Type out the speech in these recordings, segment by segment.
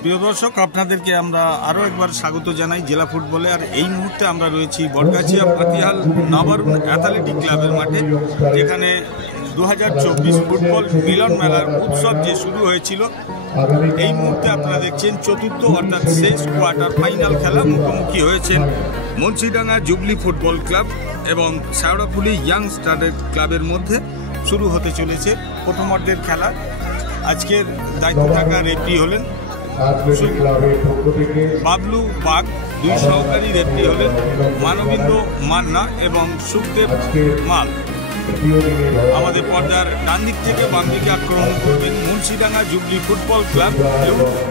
প্রিয় দর্শক, আপনাদেরকে আমরা আরও একবার স্বাগত জানাই জেলা ফুটবলে। আর এই মুহূর্তে আমরা রয়েছি বটগাছিয়া পাতিহাল নবারুণ অ্যাথলেটিক ক্লাবের মাঠে, যেখানে 2024 ফুটবল মিলন মেলার উৎসব যে শুরু হয়েছিল। এই মুহূর্তে আপনারা দেখছেন চতুর্থ অর্থাৎ শেষ কোয়ার্টার ফাইনাল খেলা। মুখোমুখি হয়েছেন মুন্সিডাঙ্গা জুবলি ফুটবল ক্লাব এবং শেওড়াফুলি ইয়াং স্টার ক্লাবের মধ্যে শুরু হতে চলেছে প্রথমার্ধের খেলা। আজকের দায়িত্ব থাকা রেফারি হলেন বাবলু বাগ, দুই সহকারী রেফারি হলেন মানবেন্দ্র মান্না এবং সুখদেব মাল। আমাদের পর্দার ডান দিক থেকে বাম দিকে আক্রমণ করবেন Munshidanga jubilee football club,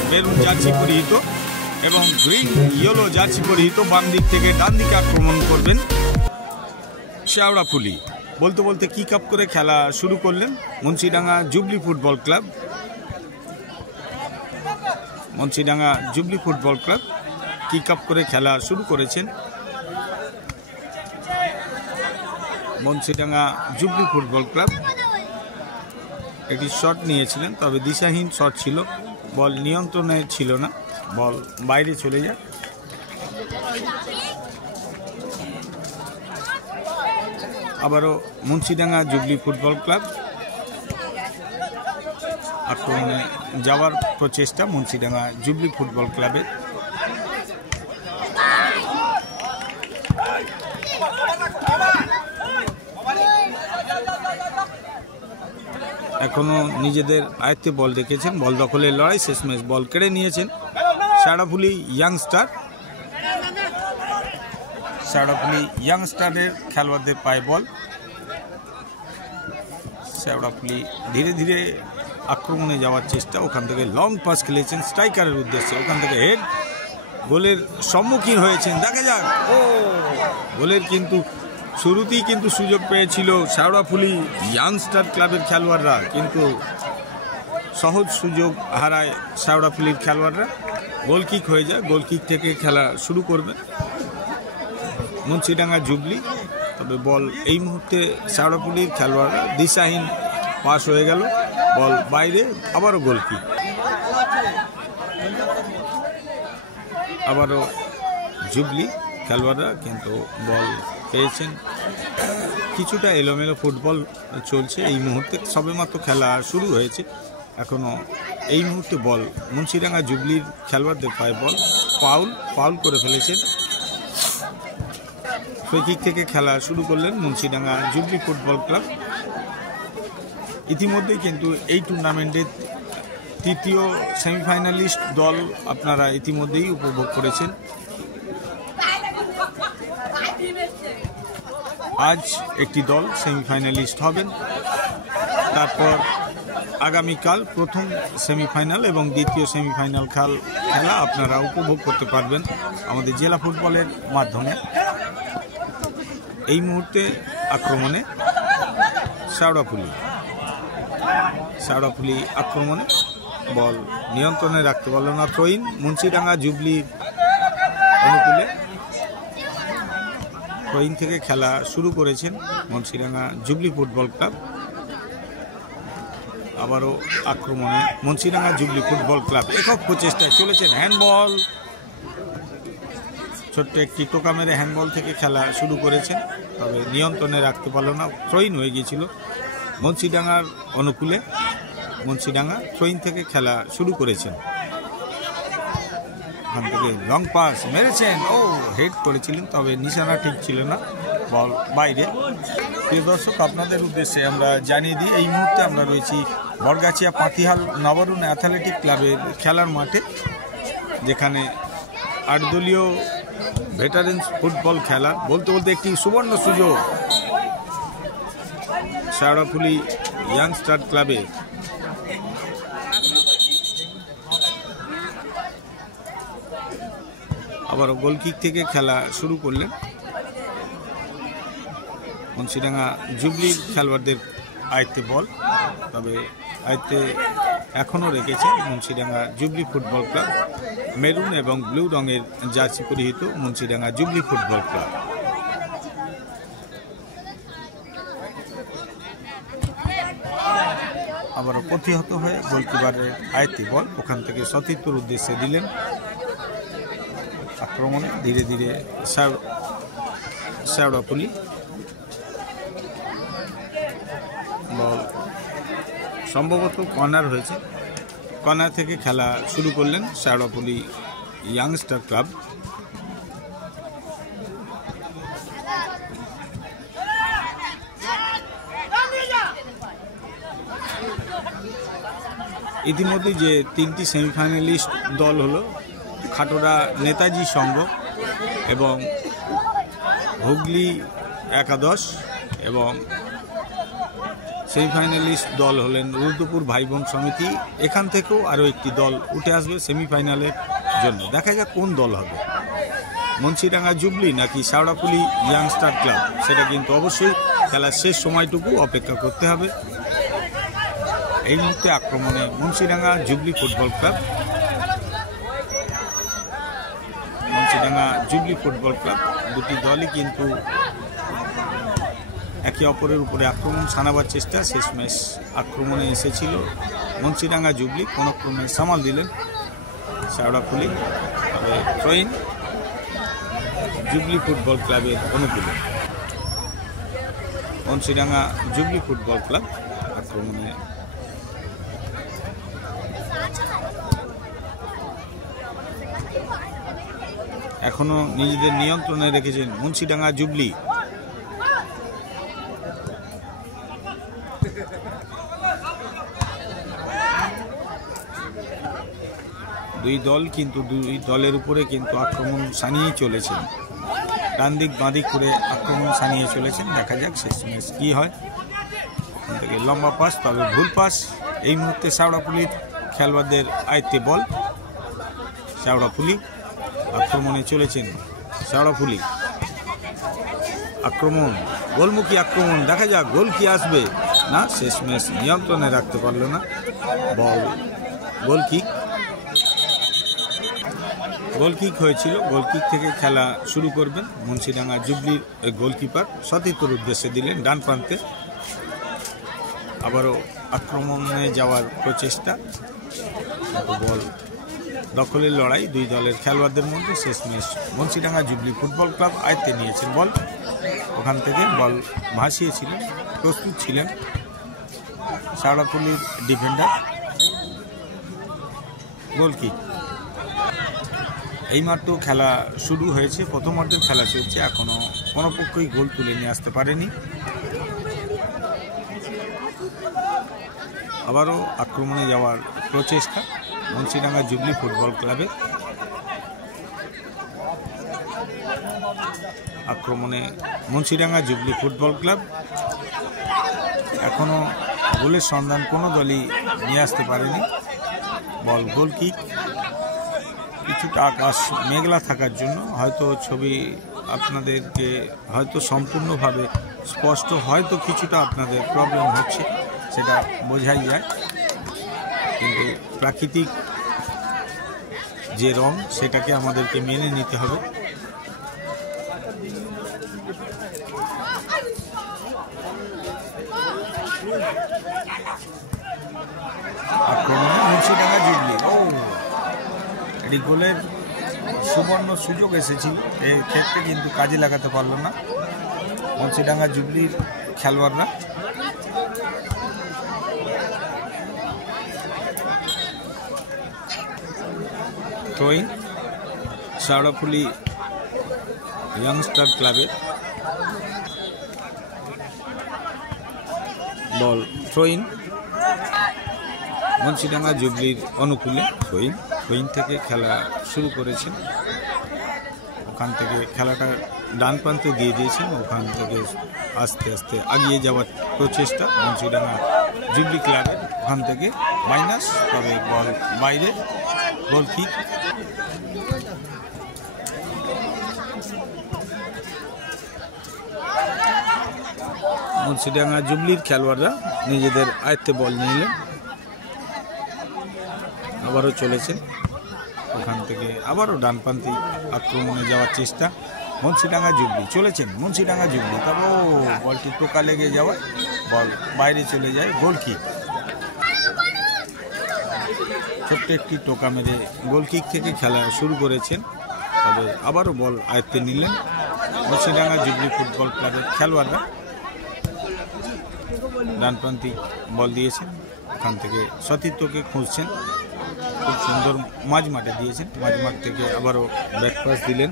maroon jersey পরিহিত এবং গ্রিন ইয়েলো জার্সি পরিহিত। বাম দিক থেকে ডান দিকে আক্রমণ করবেন শেওড়াফুলি। বলতে বলতে কিক আপ করে খেলা শুরু করলেন Munshidanga jubilee football club. Munshidanga jubilee football club kick up করে খেলা শুরু করেছেন। মুন্সিডাঙ্গা জুবলি ফুটবল ক্লাব একটি শট নিয়েছিলেন, তবে দিশাহীন শট ছিল, বল নিয়ন্ত্রণে ছিল না, বল বাইরে চলে যায়। আবারও মুন্সিডাঙ্গা জুবলি ফুটবল ক্লাব আক্রমণে যাওয়ার প্রচেষ্টা মুন্সিডাঙ্গা জুবলি ফুটবল ক্লাবের। এখনো নিজেদের আয়ত্তে বল রেখেছেন, বল দখলের লড়াই, শেষমেশ বল কেড়ে নিয়েছেন শেওড়াফুলি ইয়াংস্টার। শেওড়াফুলি ইয়াংস্টারের খেলোয়াড়দের পায়ে বল। শেওড়াফুলি ধীরে ধীরে আক্রমণে যাওয়ার চেষ্টা, ওখান থেকে লং পাস খেলেছেন স্ট্রাইকারের উদ্দেশ্যে, ওখান থেকে হেড, গোলের সম্মুখীন হয়েছেন। দেখা যাক, গোলের কিন্তু শুরুতেই কিন্তু সুযোগ পেয়েছিল শেওড়াফুলি ইয়াংস্টার ক্লাবের খেলোয়াড়রা, কিন্তু সহজ সুযোগ হারায় শেওড়াফুলির খেলোয়াড়রা। গোলকিক হয়ে যায়, গোলকিক থেকে খেলা শুরু করবে মুন্সিডাঙ্গা জুবলি। তবে বল এই মুহূর্তে শেওড়াফুলির খেলোয়াড়রা দিশাহীন পাস হয়ে গেল, বল বাইরে, আবারও গোলকিক। আবারও জুবলি খেলোয়াড়রা কিন্তু বল পেয়েছেন। কিছুটা এলোমেলো ফুটবল চলছে এই মুহূর্তে, সবেমাত্র খেলা শুরু হয়েছে, এখনো এই মুহূর্তে বল মুন্সিডাঙ্গা জুবলির খেলোয়াড়দের পায়ে বল। ফাউল করে ফেলেছেন। ফ্রি কিক থেকে খেলা শুরু করলেন মুন্সিডাঙ্গা জুবলি ফুটবল ক্লাব। ইতিমধ্যেই কিন্তু এই টুর্নামেন্টের তৃতীয় সেমিফাইনালিস্ট দল আপনারা ইতিমধ্যেই উপভোগ করেছেন। আজ একটি দল সেমিফাইনালিস্ট হবেন, তারপর আগামীকাল প্রথম সেমিফাইনাল এবং দ্বিতীয় সেমিফাইনাল খেলা আপনারা উপভোগ করতে পারবেন আমাদের জেলা ফুটবলের মাধ্যমে। এই মুহূর্তে আক্রমণে শেওড়াফুলি আক্রমণে বল নিয়ন্ত্রণে রাখতে পারল না থ্রোইন মুন্সিডাঙ্গা জুবলির অনুকূলে। থ্রোইন থেকে খেলা শুরু করেছেন মুন্সিডাঙ্গা জুবলি ফুটবল ক্লাব। আবারও আক্রমণে মুন্সিডাঙ্গা জুবলি ফুটবল ক্লাব একক প্রচেষ্টায় চলেছেন। হ্যান্ডবল, ছোট্ট একটি টোকা মেরে হ্যান্ডবল থেকে খেলা শুরু করেছেন, তবে নিয়ন্ত্রণে রাখতে পারল না, থ্রোইন হয়ে গিয়েছিল মুন্সিডাঙ্গার অনুকূলে। মুন্সিডাঙ্গা থ্রোইন থেকে খেলা শুরু করেছেন, ওখান থেকে লং পাস মেরেছেন, হেড করেছিলেন, তবে নিশানা ঠিক ছিল না, বল বাইরে। প্রিয় দর্শক, আপনাদের উদ্দেশ্যে আমরা জানিয়ে দিই এই মুহূর্তে আমরা রয়েছি বটগাছিয়া পাতিহাল নবারুণ অ্যাথলেটিক ক্লাবের খেলার মাঠে, যেখানে 8 দলীয় ভেটারেন্স ফুটবল খেলা। বলতে বলতে একটি সুবর্ণ সুযোগ শেওড়াফুলি ইয়াংস্টার ক্লাবে। আবারও গোলকিক থেকে খেলা শুরু করলেন মুন্সিডাঙ্গা জুবলি খেলোয়াড়দের আয়ত্তে বল, তবে আয়ত্তে এখনও রেখেছে Munshidanga jubilee football club. Maroon এবং ব্লু রঙের জার্সি পরিহিত মুন্সিডাঙ্গা জুবলি ফুটবল ক্লাব। আবারও প্রতিহত হয়ে গোলকিপারের আয়ত্তে বল, ওখান থেকে সতীর্থর উদ্দেশ্যে দিলেন। আক্রমণে ধীরে ধীরে শেওড়াফুলি বল সম্ভবত কর্নার হয়েছে, কর্নার থেকে খেলা শুরু করলেন শেওড়াফুলি ইয়াংস্টার ক্লাব। ইতিমধ্যে যে তিনটি সেমিফাইনালিস্ট দল হলো খাটোরা নেতাজি সংঘ এবং হুগলি একাদশ, এবং সেমিফাইনালিস্ট দল হলেন রুদ্রপুর ভাই বোন সমিতি। এখান থেকেও আরও একটি দল উঠে আসবে সেমিফাইনালের জন্য। দেখা যাক কোন দল হবে, মুন্সিডাঙ্গা জুবলি নাকি শেওড়াফুলি ইয়াংস্টার ক্লাব, সেটা কিন্তু অবশ্যই খেলার শেষ সময়টুকু অপেক্ষা করতে হবে। এই মুহূর্তে আক্রমণে Munshidanga jubilee football club. Munshidanga jubilee football club দুটি দলই কিন্তু একে অপরের উপরে আক্রমণ সানাবার চেষ্টা। শেষমেশ আক্রমণে এসেছিল মুন্সিডাঙ্গা জুবলি, কোনো ক্রমে সামাল দিলেন শেওড়াফুলি। তবে থ্রোইন জুবলি ফুটবল ক্লাবের অনুকূলে। মুন্সিডাঙ্গা জুবলি ফুটবল ক্লাব আক্রমণে এখনো নিজেদের নিয়ন্ত্রণে রেখেছেন মুন্সিডাঙ্গা জুবলি। দুই দল কিন্তু দুই দলের উপরে কিন্তু আক্রমণ সানিয়ে চলেছেন, ডান দিক বাঁ দিক করে আক্রমণ সানিয়ে চলেছেন। দেখা যাক শেষমেশ কি হয়। ওখান থেকে লম্বা পাস, তবে ভুল পাস। এই মুহূর্তে শেওড়াফুলির খেলোয়াড়দের আয়ত্তে বল। শেওড়াফুলি আক্রমণে চলেছেন, শেওড়াফুলি আক্রমণ, গোলমুখী আক্রমণ। দেখা যাক গোল কি আসবে না, শেষমেশ নিয়ন্ত্রণে রাখতে পারল না বল। গোলকিক হয়েছিল, গোলকিক থেকে খেলা শুরু করবেন মুন্সিডাঙ্গা জুবলির গোলকিপার। সতীর্থর উদ্দেশ্যে দিলেন ডান প্রান্তে। আবারও আক্রমণে যাওয়ার প্রচেষ্টা, বল দখলের লড়াই দুই দলের খেলোয়াড়দের মধ্যে। শেষমেশ মুন্সিডাঙ্গা জুবলি ফুটবল ক্লাব আয়ত্তে নিয়েছেন বল, ওখান থেকে বল ভাসিয়েছিলেন, প্রস্তুত ছিলেন শেওড়াফুলির ডিফেন্ডার। গোলকিক। এইমাত্র খেলা শুরু হয়েছে, প্রথমার্ধের খেলা চলছে, এখনো কোনো পক্ষই গোল তুলে নিয়ে আসতে পারেনি। আবারও আক্রমণে যাওয়ার প্রচেষ্টা মুন্সিডাঙ্গা জুবলি ফুটবল ক্লাবের। আক্রমণে মুন্সিডাঙ্গা জুবলি ফুটবল ক্লাব। এখনো গোলের সন্ধান কোনো দলই নিয়ে আসতে পারেনি। বল গোলকিক। কিছুটা আকাশ মেঘলা থাকার জন্য হয়তো ছবি আপনাদেরকে হয়তো সম্পূর্ণভাবে স্পষ্ট, হয়তো কিছুটা আপনাদের প্রবলেম হচ্ছে, সেটা বোঝাই যায়। কিন্তু প্রাকৃতিক যে রং, সেটাকে আমাদেরকে মেনে নিতে হবে। আক্রমণে মুন্সিডাঙ্গা জুবলি। এটি গোলের সুবর্ণ সুযোগ এসেছিল, এই ক্ষেত্রে কিন্তু কাজে লাগাতে পারল না মুন্সিডাঙ্গা জুবলির খেলোয়াড়রা। থ্রোইং শেওড়াফুলি ইয়াংস্টার ক্লাবের বল। থ্রোইং মুন্সিডাঙ্গা জুবলির অনুকূলে। থ্রোইং থেকে খেলা শুরু করেছেন, ওখান থেকে খেলাটা ডান প্রান্তে দিয়ে দিয়েছেন। ওখান থেকে আস্তে আস্তে এগিয়ে যাওয়ার প্রচেষ্টা মুন্সিডাঙ্গা জুবলি ক্লাবের। ওখান থেকে মাইনাস, তবে বল বাইরে। গোলকিক। মুন্সিডাঙ্গা জুবলির খেলোয়াড়রা নিজেদের আয়ত্তে বল নিলেন, আবারও চলেছেন। ওখান থেকে আবারও ডানপন্থী আক্রমণে যাওয়ার চেষ্টা মুন্সিডাঙ্গা জুবলি। চলেছেন মুন্সিডাঙ্গা জুবলি, তবে বলটি টোকা লেগে যাওয়ায় বল বাইরে চলে যায়। গোলকিক। ছোট্ট একটি টোকা মেরে গোলকিক থেকে খেলা শুরু করেছেন, তবে আবারও বল আয়ত্তে নিলেন মুন্সিডাঙ্গা জুবলি ফুটবল ক্লাবের খেলোয়াড়রা। ডানপ্রান্তিক বল দিয়েছেন, ওখান থেকে সতীর্থকে খুঁজছেন, খুব সুন্দর মাঝ মাঠে দিয়েছেন, মাঝ মাঠ থেকে আবারও ব্যাকপাস দিলেন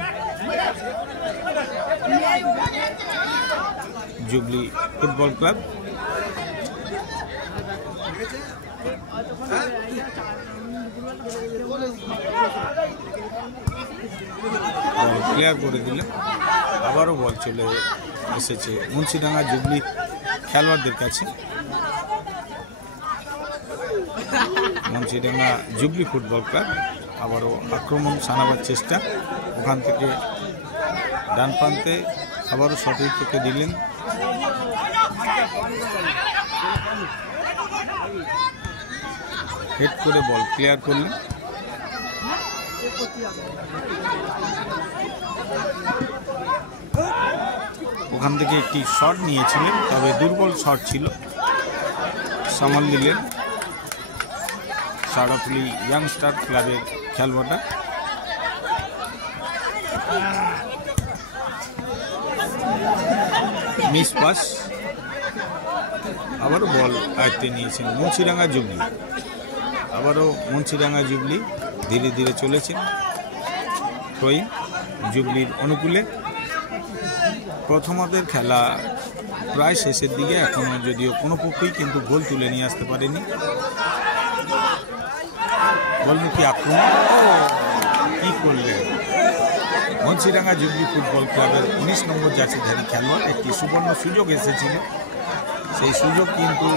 জুবলি ফুটবল ক্লাব। ক্লিয়ার করে দিলেন, আবারও বল চলে এসেছে মুন্সিডাঙ্গা জুবলি খেলোয়াড়দের কাছে। মুন্সিডাঙ্গা জুবলি ফুটবল ক্লাব আবারও আক্রমণ সানাবার চেষ্টা, ওখান থেকে ডান প্রান্তে আবারও সতীর্থকে দিলেন, হেড করে বল ক্লিয়ার করলেন। ওখান থেকে একটি শট নিয়েছিলেন, তবে দুর্বল শট ছিল, সামাল দিলেন সারাফুলি ইয়াংস্টার ক্লাবের খেলোয়াড়রা। মিস পাস, আবারও বল আয়ত্তে নিয়েছেন মুন্সিডাঙ্গা জুবলি। আবারও মুন্সিডাঙ্গা জুবলি ধীরে ধীরে চলেছেন থ্রোইং জুবলির অনুকূলে। প্রথমার্ধের খেলা প্রায় শেষের দিকে, এখনো যদিও কোনো পক্ষই কিন্তু গোল তুলে নিয়ে আসতে পারেনি। গোলমুখী আক্রমণ, কি করলেন মুন্সিডাঙ্গা জুবলি ফুটবল ক্লাবের 19 নম্বর জার্সিধারী খেলোয়াড়। একটি সুবর্ণ সুযোগ এসেছিল, সেই সুযোগ কিন্তু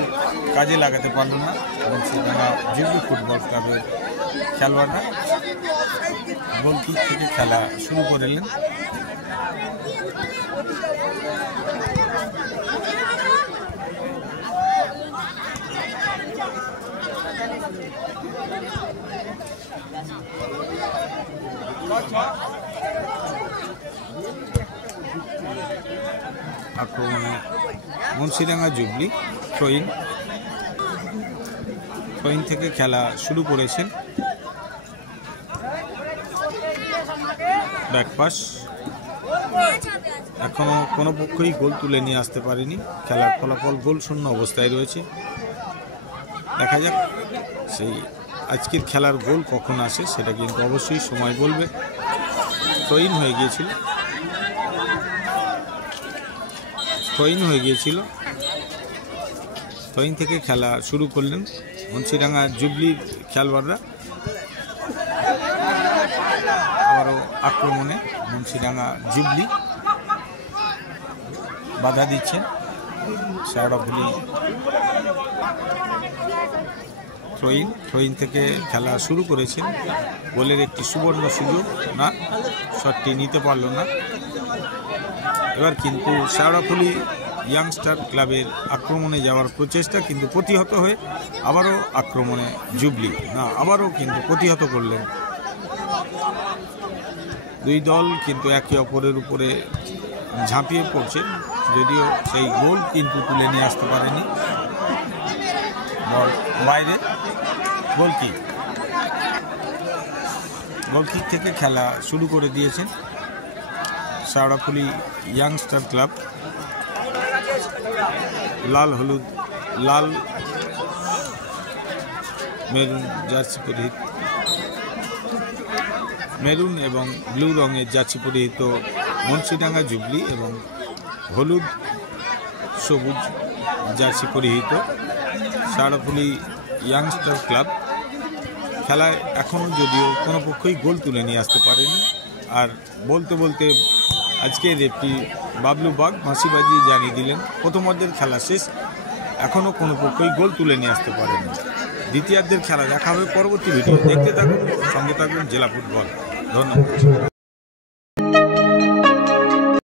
কাজে লাগাতে পারল না মুন্সিডাঙ্গা জুবলি ফুটবল ক্লাবের খেলোয়াড়রা। গোলকিক থেকে খেলা শুরু করলেন। আক্রমণে মুন্সিডাঙ্গা জুবলি থ্রোইন থেকে খেলা শুরু করেছেন। ব্যাকপাস, এখনো কোনো পক্ষই গোল তুলে নিয়ে আসতে পারেনি। খেলার ফলাফল গোল শূন্য অবস্থায় রয়েছে। দেখা যাক সেই আজকের খেলার গোল কখন আসে, সেটা কিন্তু অবশ্যই সময় বলবে। থ্রোইন হয়ে গিয়েছিল, থ্রোইন থেকে খেলা শুরু করলেন মুন্সিডাঙ্গা জুবলির খেলোয়াড়রা। আবারও আক্রমণে মুন্সিডাঙ্গা জুবলি বাধা দিচ্ছেন সারাফুলি থ্রোইন থেকে খেলা শুরু করেছেন। গোলের একটি সুবর্ণ সুযোগ, না শটটি নিতে পারল না। এবার কিন্তু সারাফুলি ইয়াংস্টার ক্লাবের আক্রমণে যাওয়ার প্রচেষ্টা কিন্তু প্রতিহত হয়ে আবারও আক্রমণে জুবলি, না আবারও কিন্তু প্রতিহত করলেন। দুই দল কিন্তু একে অপরের উপরে ঝাঁপিয়ে পড়ছে, যদিও সেই গোল কিন্তু তুলে নিয়ে আসতে পারেনি। বল বাইরে, গোলকিক থেকে খেলা শুরু করে দিয়েছেন সারাফুলি ইয়াংস্টার ক্লাব। লাল মেরুন জার্সি পরিহিত, মেরুন এবং ব্লু রঙের জার্সি পরিহিত মুন্সিডাঙ্গা জুবলি এবং হলুদ সবুজ জার্সি পরিহিত সারাফুলি ইয়াংস্টার ক্লাব। খেলায় এখনও যদিও কোনো পক্ষই গোল তুলে নিয়ে আসতে পারেনি। আর বলতে বলতে আজকে রেফরি বাবলু বাগ ফাঁসি বাজিয়ে জানিয়ে দিলেন প্রথমার্ধের খেলা শেষ, এখনও কোনো পক্ষই গোল তুলে নিয়ে আসতে পারেনি। দ্বিতীয়ার্ধের খেলা দেখা হবে পরবর্তী ভিডিও। দেখতে থাকুন, সঙ্গে থাকুন জেলা ফুটবল। ধন্যবাদ।